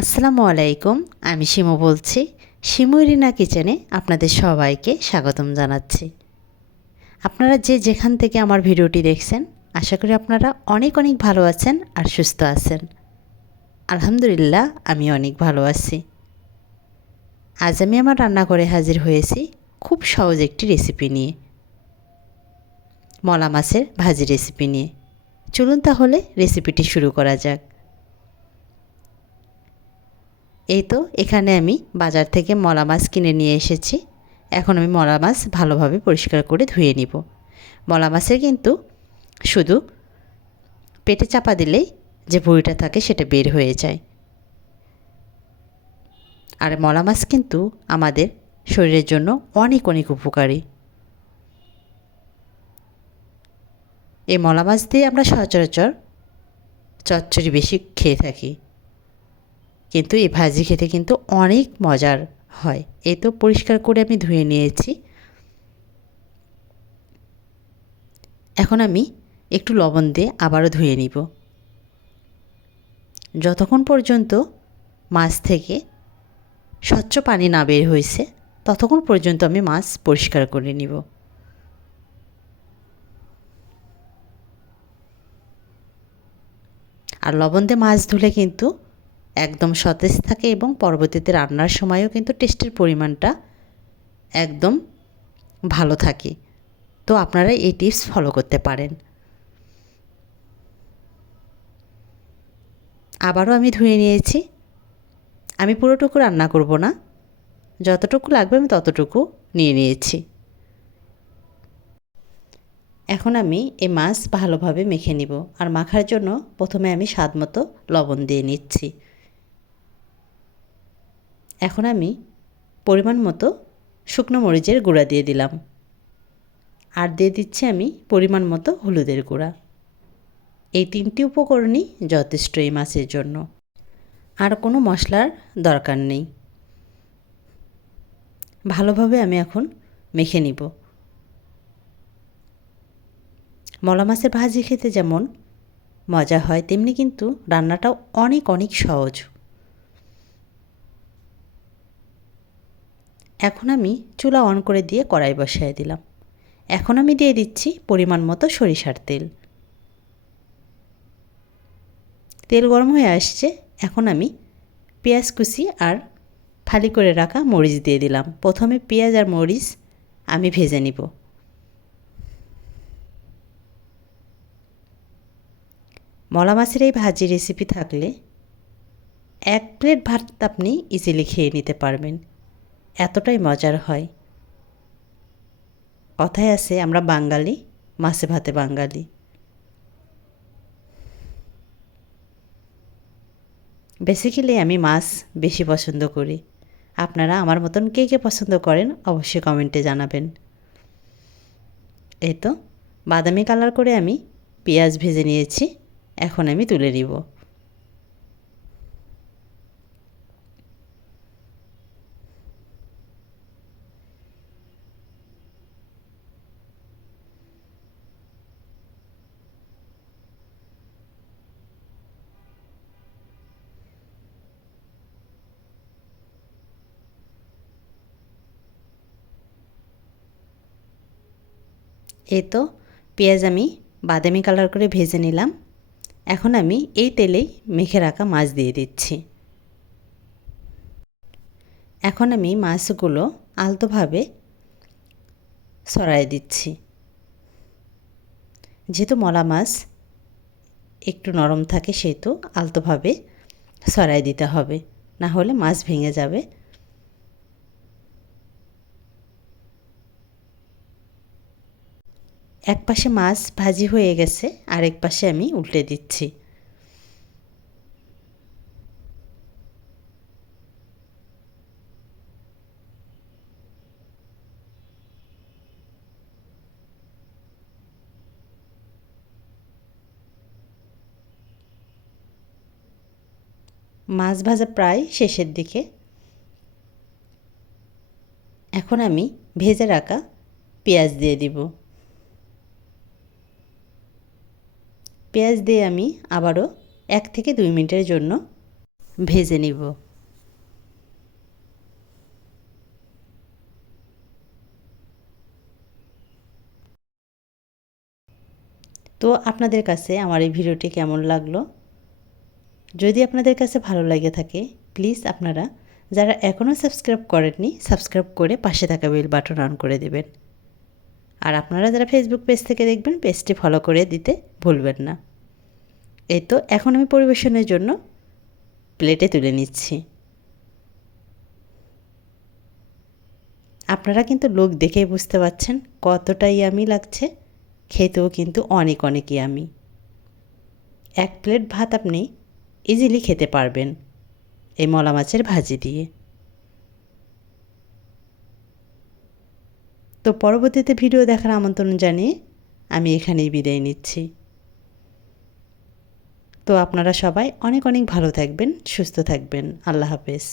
আসসালামু আলাইকুম, আমি শিমু বলছি। শিমু রিনা কিচেনে আপনাদের সবাইকে স্বাগতম জানাচ্ছি। আপনারা যে যেখান থেকে আমার ভিডিওটি দেখছেন, আশা করি আপনারা অনেক অনেক ভালো আছেন আর সুস্থ আছেন। আলহামদুলিল্লাহ আমি অনেক ভালো আছি। আজ আমি আমার রান্না করে হাজির হয়েছি খুব সহজ একটি রেসিপি নিয়ে। মলা মাছের ভাজি রেসিপি নিয়ে। চলুন তাহলে রেসিপিটি শুরু করা যাক। এই তো, এখানে আমি বাজার থেকে মলা মাছ কিনে নিয়ে এসেছি। এখন আমি মলা মাছ ভালোভাবে পরিষ্কার করে ধুয়ে নিব। মলা মাছের কিন্তু শুধু পেটে চাপা দিলেই যে ভুঁড়িটা থাকে সেটা বের হয়ে যায়। আর মলা মাছ কিন্তু আমাদের শরীরের জন্য অনেক অনেক উপকারী। এই মলা মাছ দিয়ে আমরা সচরাচর চচ্চড়ি বেশি খেয়ে থাকি। কিন্তু এই ভাজি খেতে কিন্তু অনেক মজার হয়। এ তো পরিষ্কার করে আমি ধুয়ে নিয়েছি। এখন আমি একটু লবণ দিয়ে আবারও ধুয়ে নিব। যতক্ষণ পর্যন্ত মাছ থেকে স্বচ্ছ পানি না বের হয়েছে, ততক্ষণ পর্যন্ত আমি মাছ পরিষ্কার করে নিব। আর লবণ দিয়ে মাছ ধুলে কিন্তু একদম সতেজ থাকে এবং পরবর্তীতে রান্নার সময়ও কিন্তু টেস্টের পরিমাণটা একদম ভালো থাকে। তো আপনারা এই টিপস ফলো করতে পারেন। আবারও আমি ধুয়ে নিয়েছি। আমি পুরোটুকু রান্না করব না। যতটুকু লাগবে আমি ততটুকু নিয়ে নিয়েছি। এখন আমি এই মাছ ভালোভাবে মেখে নিব। আর মাখার জন্য প্রথমে আমি স্বাদ মতো লবণ দিয়ে নিচ্ছি। এখন আমি পরিমাণ মতো শুকনো মরিচের গুঁড়া দিয়ে দিলাম। আর দিয়ে দিচ্ছি আমি পরিমাণ মতো হলুদের গুঁড়া। এই তিনটি উপকরণই যথেষ্ট এই মাছের জন্য। আর কোনো মশলার দরকার নেই। ভালোভাবে আমি এখন মেখে নিব। মলা মাছের ভাজি খেতে যেমন মজা হয়, তেমনি কিন্তু রান্নাটাও অনেক অনেক সহজ। এখন আমি চুলা অন করে দিয়ে কড়াই বসাই দিলাম। এখন আমি দিয়ে দিচ্ছি পরিমাণ মতো সরিষার তেল। তেল গরম হয়ে আসছে, এখন আমি পেঁয়াজ কুচি আর ফালি করে রাখা মরিচ দিয়ে দিলাম। প্রথমে পেঁয়াজ আর মরিচ আমি ভেজে নিব। মলা মাছের এই ভাজি রেসিপি থাকলে এক প্লেট ভাত আপনি ইজিলি খেয়ে নিতে পারবেন। এতটাই মজার হয়। কথায় আছে, আমরা বাঙালি, মাছে ভাতে বাঙালি। বেসিক্যালি আমি মাছ বেশি পছন্দ করি। আপনারা আমার মতন কে কে পছন্দ করেন, অবশ্যই কমেন্টে জানাবেন। এই তো, বাদামি কালার করে আমি পেঁয়াজ ভেজে নিয়েছি, এখন আমি তুলে নিব। এই তো পেঁয়াজ আমি বাদামি কালার করে ভেজে নিলাম। এখন আমি এই তেলেই মেখে রাখা মাছ দিয়ে দিচ্ছি। এখন আমি মাছগুলো আলতোভাবে সরাই দিচ্ছি। যেহেতু মলা মাছ একটু নরম থাকে, সেহেতু আলতোভাবে সরাই দিতে হবে। না হলে মাছ ভেঙে যাবে। এক পাশে মাছ ভাজি হয়ে গেছে, আর এক পাশে আমি উল্টে দিচ্ছি। মাছ ভাজা প্রায় শেষের দিকে। এখন আমি ভেজে রাখা পেঁয়াজ দিয়ে দিব। পেঁয়াজ দিয়ে আমি আবারও এক থেকে দুই মিনিটের জন্য ভেজে নিব। তো আপনাদের কাছে আমার এই ভিডিওটি কেমন লাগল? যদি আপনাদের কাছে ভালো লাগে থাকে প্লিজ আপনারা যারা এখনও সাবস্ক্রাইব করেননি সাবস্ক্রাইব করে পাশে থাকা বেল বাটন অন করে দেবেন। আর আপনারা যারা ফেসবুক পেজ থেকে দেখবেন পেজটি ফলো করে দিতে ভুলবেন না। এই তো, এখন আমি পরিবেশনের জন্য প্লেটে তুলে নিচ্ছি। আপনারা কিন্তু লোক দেখেই বুঝতে পারছেন কতটাই আমি লাগছে। খেতেও কিন্তু অনেক অনেকই আমি। এক প্লেট ভাত আপনি ইজিলি খেতে পারবেন এই মলা মাছের ভাজি দিয়ে। তো পরবর্তীতে ভিডিও দেখার আমন্ত্রণ জানিয়ে আমি এখানেই বিদায় নিচ্ছি। তো আপনারা সবাই অনেক অনেক ভালো থাকবেন, সুস্থ থাকবেন। আল্লাহ হাফেজ।